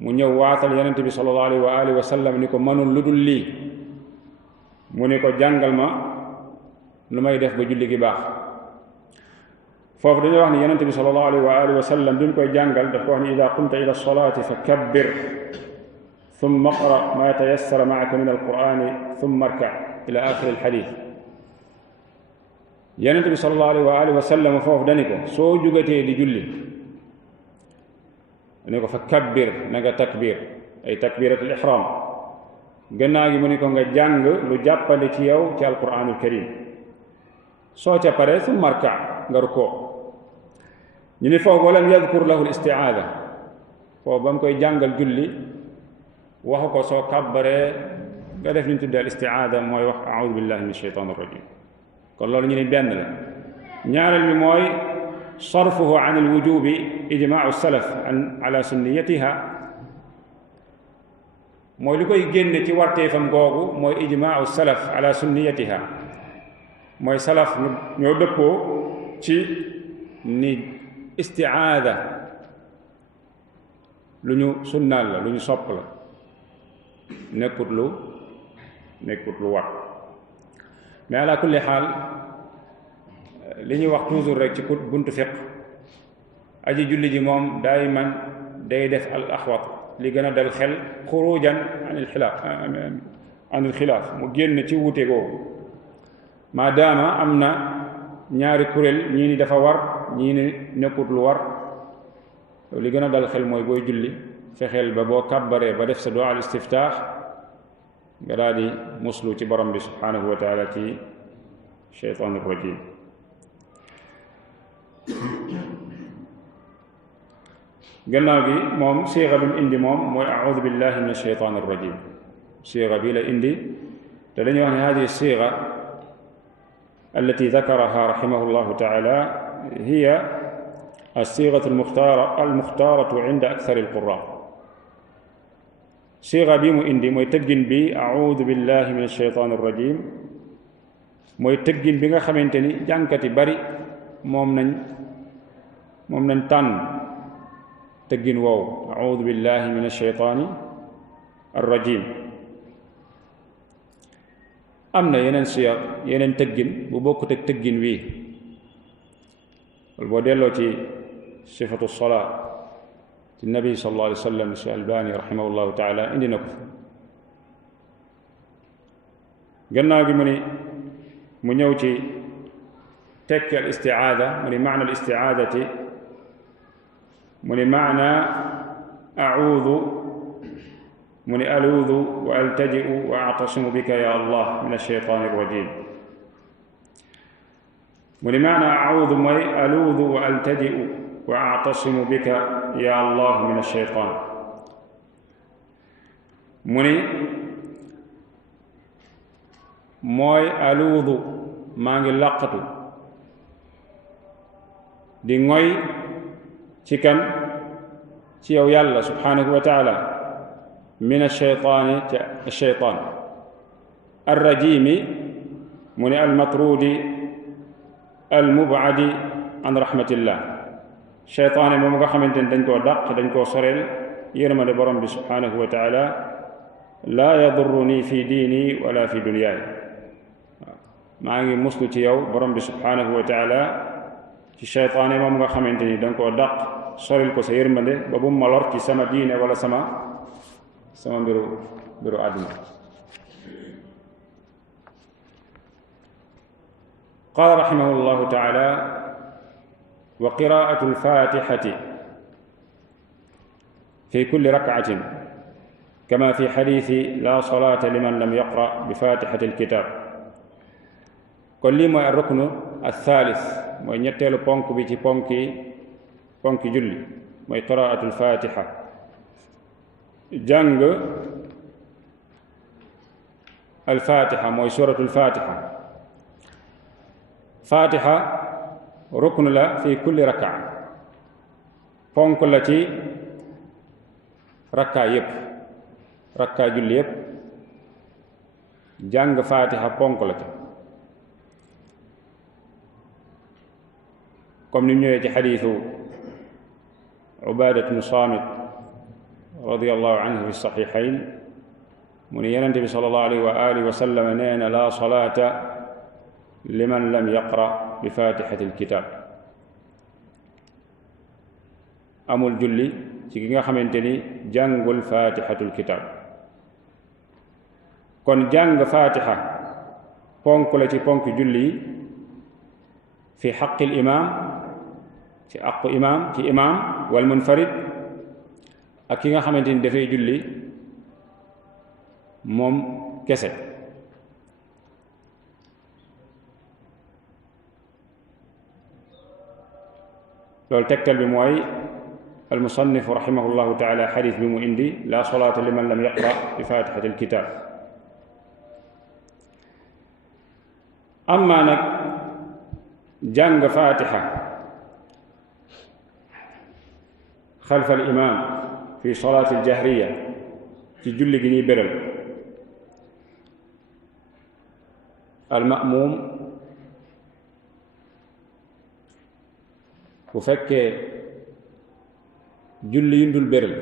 mu ñëw waatal yonent bi sallallahu alayhi wa alihi wa sallam ni ko mënul lu dul lii mu ni ko jàngal ma lu may def ba julli gi baax foofu dañuy wax ni yonent bi sallallahu alayhi wa alihi wa sallam bi mu koy jàngal daf ko wax ni ida qumta ila salaati fa kabbir thumma qra ma tayassara maaka min alqurani thumma arka ila axiri alxadis yonent bi sallallahu alayhi wa alihi wa sallam foofu dani ko soo jugatee di julli dani ko fa kabbir na nga takbir ay takbiratul ihram gannaaw gi mu ni ko nga jàng lu jàppale ci yow ci alquranul karim soo ca pare thumma arka nga rukkoo ñu ni foofu walam yadkur lahu listiaada foofu ba mu koy jàngal julli waxu ko soo kàbbaree nga def li ñu tuddee al istiaada mooy wax audu billahi min shaytan arrajim kon loolu ñu ni benn la ñaareel mi mooy sarfuhu an alwujubi ijmaau salaf ala sunniyatiha mooy li koy génne ci warteefam googu mooy ijmaau salaf ala sunniyatiha mooy salaf ñoo dëppoo ci ni istiaada lu ñu sunnaal la lu ñu sopp la nekkut lu war mais ala kulli xaal li ñuy wax toujours rek ci buntu fiq aji julli ji moom daayiman day def al axwat li gën a dal xel xurujan an il xilaaf mu génn ci wuute googu maadaama am na ñaari kuréel ñii ni dafa war ñii ni nekkut lu war li gën a dal xel mooy booy julli fexeel ba boo kàbbaree ba def sa du'a al istiftaax nga daal di muslu ci borom bi subhanahu wa taala ci shaytaan rajim gannaaw gi moom siixa bi mu indi moom mooy audu billahi min ashaytaan rajim siixa bi la indi te dañuy wax ne hadihi siixa allati dakaraha rahimahu llahu taala hiya الصيغة المختارة عند أكثر القراء صيغة بي مو إندي موي تجين بي أعوذ بالله من الشيطان الرجيم موي تجين بيغا خامتاني جانكاتي بري موم نان تان تجين واو أعوذ بالله من الشيطان الرجيم أمنا ينن صيغ ينن تجين بو بوكو تجين وي boo delloo ci sifatu salaa ci nabi sallallahu alayhi wa sallam si albani rahimahullahu taala indi na ko gannaaw gi mu ñëw ci tekki al istiaada mu ni maana al istiaadati mu ni maana audu mu ni aluudu wa altaji'u wa atasimu bika ya allah min alshaytan arrajim mu ni maana audu mooy aluudu wa altaji'u wa atasimu bika ya allah min alshaytan mu ni mooy aluudu maa ngi làqatu di ngoy ci kan ci yow yàlla subhanahu wa taala min alshaytaani ca alshaytaan arrajimi mu ni almatruudi almubadi an rahmatillah cheytaane moom nga xamante ne dañ koo dàq dañ koo soreel yërmande borom bi subhanahu wa taala laa yadurruni fi diini wala fi dunyaay maa ngi muslu ci yow borom bi subhanahu wa taala ci cheytaane moom nga xamante ni dañ koo dàq soreel ko sa yërmande ba bu ma lor ci sama diine wala sama mbiru àdduna قال رحمه الله تعالى وقراءة الفاتحة في كل ركعة كما في حديث لا صلاة لمن لم يقرأ بفاتحة الكتاب. kon lii mooy ar-ruknu al-thalith mooy ñetteelu ponk bi ci ponki julli mooy qiraatul fatiha, jàng al-fatiha mooy suratul fatiha. fatiha ruknu la fi kulli rak'a, ponk la ci rakka yépp, rakka julli yépp jàng fatiha ponk la ci, comme ni ñëwee ci xadiisu Ubaadatu bnu Saamit radiyallahu anhu fi saxiixayn mu ne Yonent bi sallallahu alayhi wa aalihi wa sallam nee na laa salaata liman lam yaqra bi faatixati alkitaab, amul julli ci ki nga xamante ni jàngul faatixatul kitaab. kon jàng faatixa ponk la ci ponk julli yi fi xaqil imaam, ci aqu imaam, ci imaam wal munfarid ak ki nga xamante ni dafay julli moom kese. loolu tegtal bi mooy almusannif rahimahullahu taala xadis bi mu indi la salaata liman lam yaqra bi fatixati alkitab. amma nag jàng fatixa xalfa al imam fi salaati aljahriya ci julli gi ñuy béral, al ma'muum bu fekkee julli yu dul béral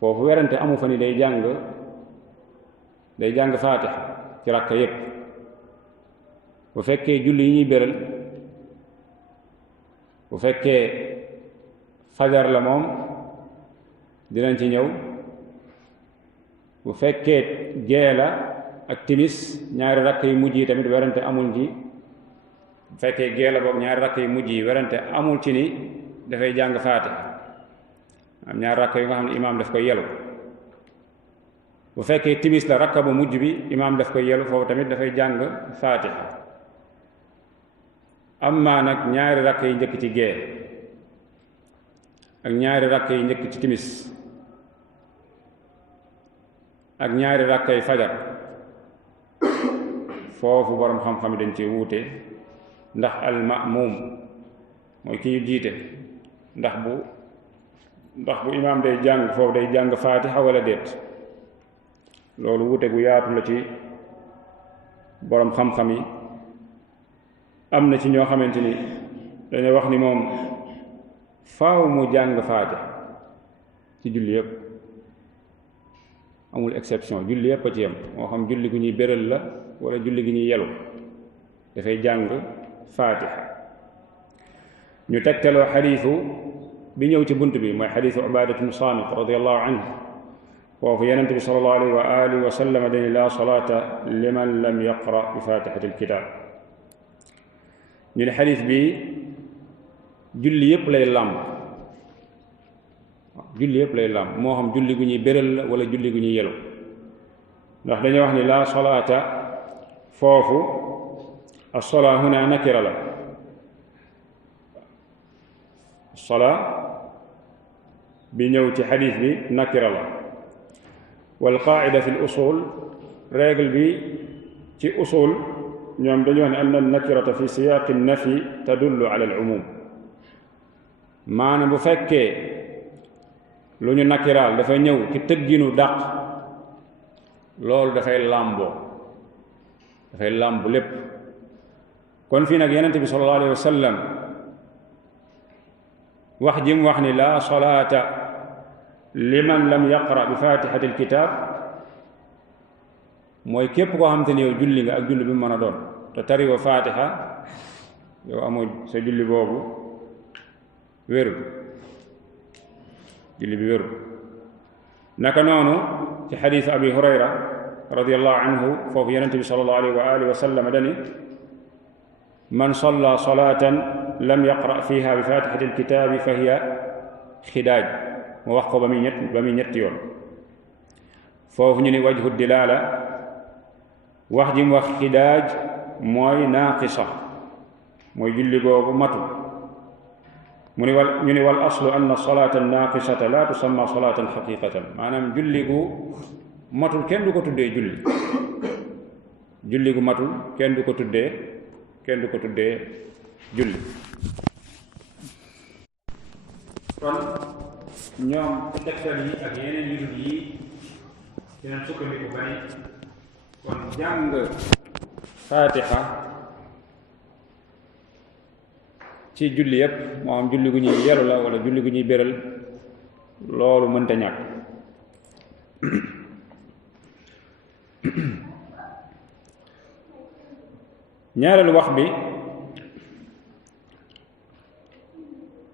foofu werante amu fa ni day jàng faatixa ci rakka yépp. bu fekkee julli yi ñuy béral, bu fekkee fajar la moom dinañ ci ñëw, bu fekkee gee la ak timis ñaari rakk yu mujj yi tamit werante amul ci, bu fekkee gee la boog ñaari rakk yu mujj yi werante amul ci ni dafay jàng faatixa, am ñaari rakk yu nga xam ne imaam daf koy yelu. bu fekkee timis la rakka bu mujj bi imaam daf koy yelu, foofu tamit dafay jàng faatixa. amma nag ñaari rakk yi njëkk ci gee ak ñaari rakk yi njëkk ci timis ak ñaari rakk yi fajar, foofu boroom xam-xam dañ ci wuute ndax al ma'muum mooy ki ñu jiite ndax bu imaam day jàng foofu day jàng faatixa wala déet. loolu wuute gu yaatu la ci boroom xam-xam yi. am na ci ñoo xamante ni dañoo wax ni moom faaw mu jàng faatixa ci julli yépp, amul exception, julli yépp a ci yem, moo xam julli gu ñuy béral la wala julli gi ñuy yelu, dafay jàng faatixa. ñu tegtaloo xadiisu bi ñëw ci bunt bi mooy xadiisu Ubaadatu bnu Saamit radiyallahu anhu, foofu Yonent bi sallallahu alayhi wa alihi wa sallam dañu laa salaata liman lam yaqra bi faatixati alkitaab. ñu ne xadiis bi julli yépp lay làmb, julli yépp lay làmb, moo xam julli gu ñuy béral la wala julli gu ñuy yelu, ndax dañuy wax ni laa salaata foofu as-salaa huna nakira la, as-salaa bi ñëw ci xadiis bi nakira la. wal qaa'ida fi al-usul, règle bi ci usul ñoom dañu wax ne anna nakirata fi siyaaqi nafi tadullu ala al-umum, maanaam bu fekkee lu ñu nakiraal dafa ñëw ci tëgginu dàq, loolu dafay làmb lépp. kon fii nag Yonent bi sallallahu alayhi wa sallam wax ji mu wax ni laa salaata liman lam yaqra bi fatixati alkitaab mooy képp koo xam te ne yow julli nga ak julli bi mu mën a doon te tariwa faatixa, yow amoo sa julli boobu wérul, julli bi wérul. naka noonu ci xadiis abi hurayra radiyallahu anhu foofu Yonent bi sallallahu alayhi wa alihi wa sallam dani man salla salaatan lam yaqra fiha bi fatixati alkitaabi fa hiya xidaaj, mu wax ko ba muy ñetti yoon. foofu ñu ni wajhu dilaala wax ji mu wax xidaaj mooy naaqisa, mooy julli googu matu. mu ni ñu ni wal aslu anna salaata naaqisata la tusamma salaatan xaqiqatan, maanaam julli gu matul kenn du ko tuddee julli. julli gu matul kenn du ko tuddee julli. kon ñoom tegtal yi ak yeneen yu dul yi dinañ sukkandiku ba ni kon jàng faatiha ci julli yépp moo am julli gu ñuy yelu la wala julli gu ñuy béral, loolu mënta ñàkk. ñaareelu wax bi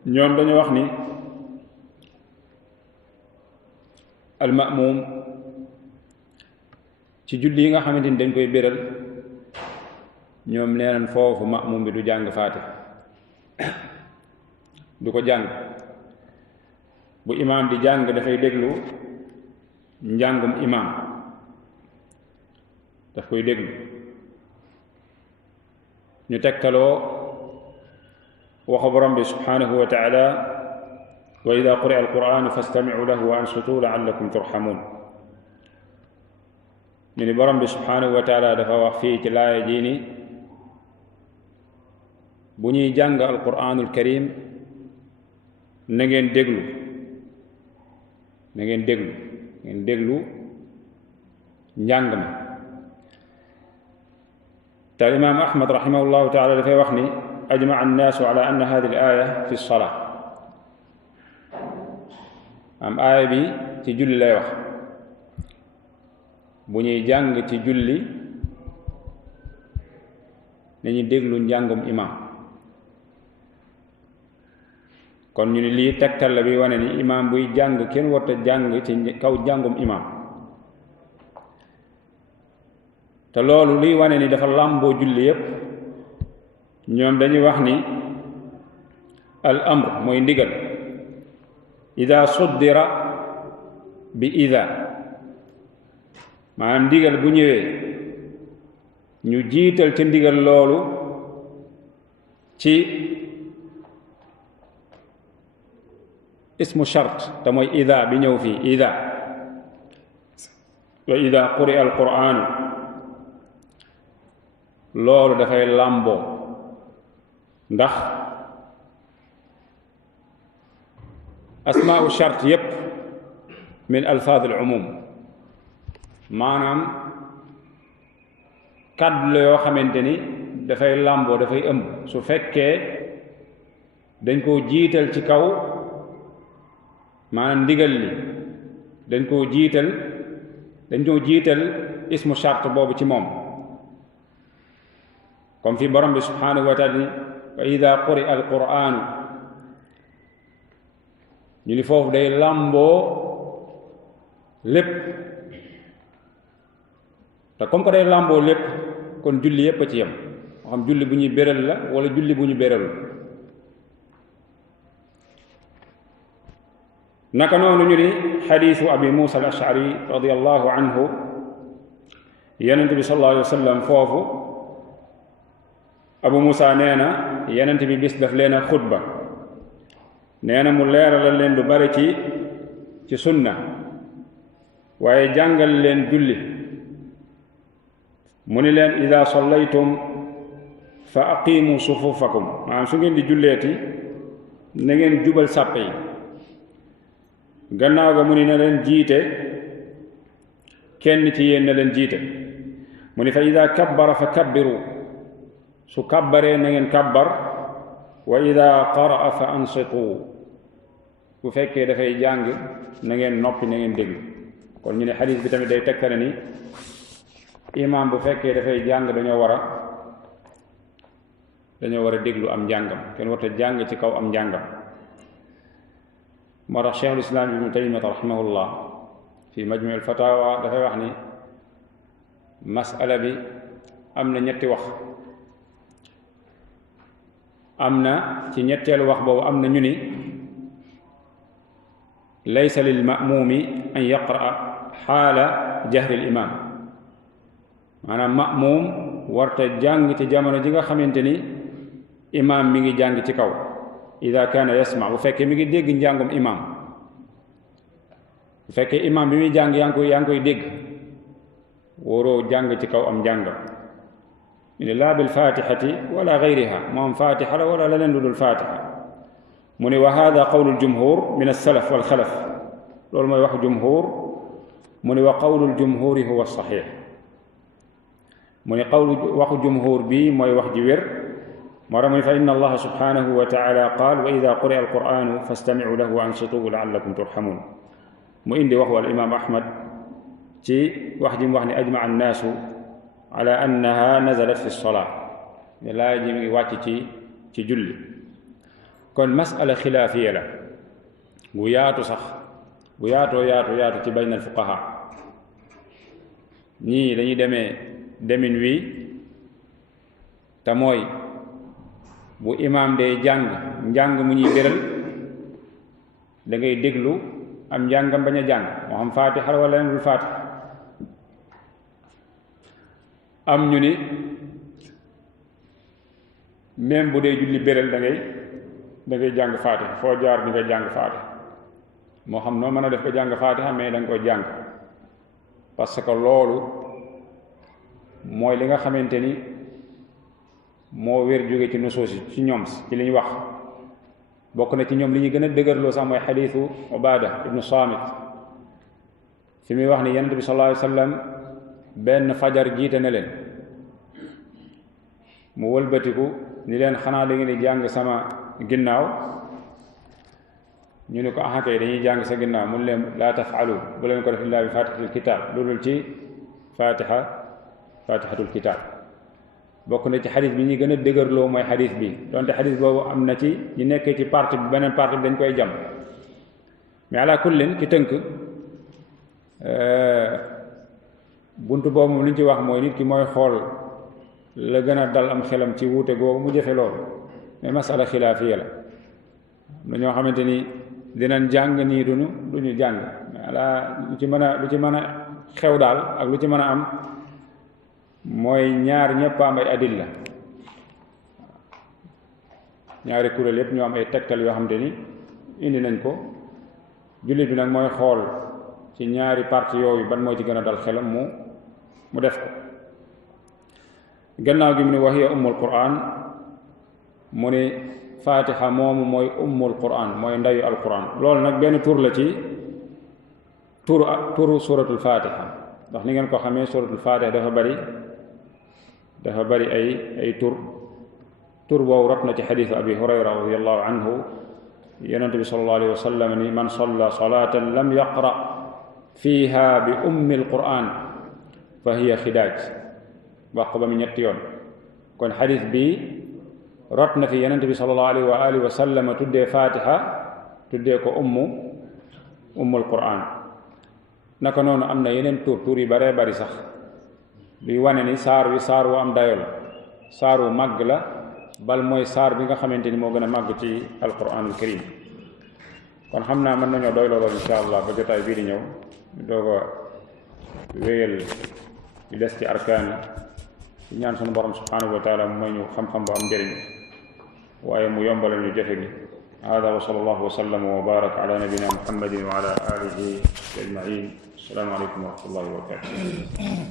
ñoom dañu wax ni alma'muum ci julli yi nga xamante ni dañ koy béral, ñoom nee nañ foofu ma'muum bi du jàng faatiha, du ko jàng. bu imaam di jàng dafay déglu njàngum imaam, daf koy déglu. ñu tegtaloo waxu borom bi subhanahu wa taala wa ida quri'a alquranu fastami'u lahu wa ansitu la'allakum turhamun. ñu ni borom bi subhanahu wa taala dafa wax fii ci laaya jii ni bu ñuy jàng alquranul karim na ngeen déglu njàng ma. te imaam Ahmad rahimahullahu taala dafay wax ni ajmaa annaasu ala anna hadihi al-aaya fi salaa, am aaya bi ci julli lay wax. bu ñuy jàng ci julli nañu déglu njàngum imaam. kon ñu ni lii tegtal la bi wane ni imaam buy jàng kenn warta jàng ci kaw jàngum imaam. te loolu liy wane ni dafa làmboo julli yépp, ñoom dañuy wax ni al amr mooy ndigal ida suddira bi ida, maanaam ndigal bu ñëwee ñu jiital ca ndigal loolu ci ismu shart te mooy ida bi ñëw fii ida. wa ida quri'a al qur'anu, loolu dafay làmboo ndax asmaa'u shart yépp min alfaaz al umum, maanaam kàddu la yoo xamante ni dafay làmboo, dafay ëmb. su fekkee dañ koo jiital ci kaw, maanaam ndigal li dañ koo jiital ismu shart boobu ci moom. comme fi borom bi subhanahu wa taala wa ida quri'a alquranu, ñu ni foofu day làmboo lépp. te comme que day làmboo lépp kon julli yépp a ci yem, moo xam julli bu ñuy béral la wala julli bu ñu béralul. naka noonu ñu ni xadiisu abi muusa al ashari radiallahu anhu, yonent bi sallallahu alayhi wa sallam foofu abu muusa nee na yonent bi bis daf leen a xutba, nee na mu leeralal leen lu bari ci sunna, waaye jàngal leen julli. mu ni leen ida sallaytum fa aqimu sufufakum, maanaam su ngeen di julleeti na ngeen jubal sàppe yi. gannaaw ga mu ni na leen jiite, kenn ci yéen na leen jiite. mu ni fa ida kabbara fa kabbiru, su kabbaree na ngeen kabbar. wa ida qaraa fa ansitu, bu fekkee dafay jàng na ngeen noppi, na ngeen déglu. kon ñu ne xadiis bi tamit day tegtale ni imaam bu fekkee dafay jàng dañoo war a déglu am njàngam, kenn warta jàng ci kaw am njàngam. moo tax cheikhul islam ibnu taymiyata rahimahullah fi majmu al fatawa dafay wax ni masala bi am na ñetti wax. am na ci ñetteelu wax boobu am na ñu ni laysa lil ma'muumi an yaqra'a xaala jahri al imaam maanaam ma'muum warta jàng ci jamono ji nga xamante ni imaam mi ngi jàng ci kaw ida kaana yasma bu fekkee mi ngi dégg njàngum imaam bu fekkee imaam bi muy jàng yaa ngi koy dégg waroo jàng ci kaw am njàngam ne laa bil fatihati wala gayriha moom fatiha la wala leneen lu dul fatiha mu ne wa hada qawlu ljumhur min alsalaf walxalaf loolu mooy wax jumhur mu ne wa qawlu ljumhuri huwa saxiix mu ne waxu jumhur bi mooy wax ji wér moo tax mu ne fa inna allaha subhanahu wa taala qaal wa ida quri'a alquranu fastamicu lahu wa ansitu laallakum turhamun mu indi waxu al imam ahmad ci wax ji mu wax ne ajmaa annaasu ala annaha nazalat fi lsolaa ne laay ji mi ngi wàcc ci julli kon masala xilaafiya la bu yaatu sax bu yaatoo yaatu ci bayna alfuqaha ñii dañuy demin wi te mooy bu imaam dee njàng mu ñuy béral da ngay déglu am njàngam bañ a jàng moo xam faatixa wala leneen dul faatixa am ñu ni même bu dee julli béral da ngay jàng faatixa foo jaar di nga jàng faatixa moo xam noo mën a def ko jàng faatixa mais da nga koy jàng parce que loolu mooy li nga xamante ni moo wér jóge ci nusuus ci ñoom ci li ñu wax bokk na ci ñoom li ñu gën a dëgërloo sax mooy xadiisu Ubaada ibnu Saamit fi muy wax ni Yonent bi sallallahu alayhi wa sallam benn fajar jiite na leen mu wëlbatiku ni leen xanaa da ngeen di jàng sama ginnaaw ñu ne ko kay dañuy jàng sa ginnaaw mun leen laa tafaalu bu leen ko def illaa bi faatixatul kitaab loolul ci faatixatul kitaab bokk na ci xadis bi ñuy gën a dëgërloo mooy xadis bi donte xadis boobu am na ci ñu nekkee ci partie bi beneen partie bi dañ koy jam mais ala kullin ci tënk buntu boobu moom li ñu ci wax mooy nit ki mooy xool la gën a dal am xelam ci wuute googu mu jëfe loolu mais masala xilaafiya la ñoo xamante ni dinañ jàng nii duñu jàng ala lu ci mën a xew daal ak lu ci mën a am mooy ñaar ñëpp am ay adilla ñaari kuréel yëpp ñoo am ay tegtal yoo xamante ni indi nañ ko jullit bi nag mooy xool ci ñaari parti yooyu ban moo ci gën a dal xelam mu def ko gannaaw gi mu ne wa hiya ummul quran mu ne fatiha moomu mooy ummul quran mooy ndayu alquran loolu nag benn tur la ci turu suratul fatiha ndax ni ngeen ko xamee suratul fatiha dafa bari ay tur boobu rot na ci xadiisu abi hurayra radiallahu anhu yonente bi sallallahu alayhi wa sallam ni man salla salatan lam yaqra fiha bi ummi alquran fa hiya xidaaj wax ko ba mu ñetti yoon kon xadiis bi rot na fi yonente bi sallallahu alayhi wa alihi wa sallam tuddee fatiha tuddee ko ummul quran naka noonu am na yeneen tur yu baree bari sax luy wane ni saar wu am dayo la saar wu màgg la bal mooy saar bi nga xamante ni moo gën a màgg ci alquranul karim kon xam naa mën nañoo doy loolu insha allah ba jotaay bii di ñëw ñu doog a wéyal di des ci arkaan yi ñaan sunu borom subhanahu wa taala mu may ñu xam-xam bu am njëriñ waaye mu yombale ñu jëfe gi hada wa sallallahu wa sallam wa baraka ala nabina muhammadin wa ala alihi ajmain assalaamu aleykum wa rahmatullahi wa barakatuh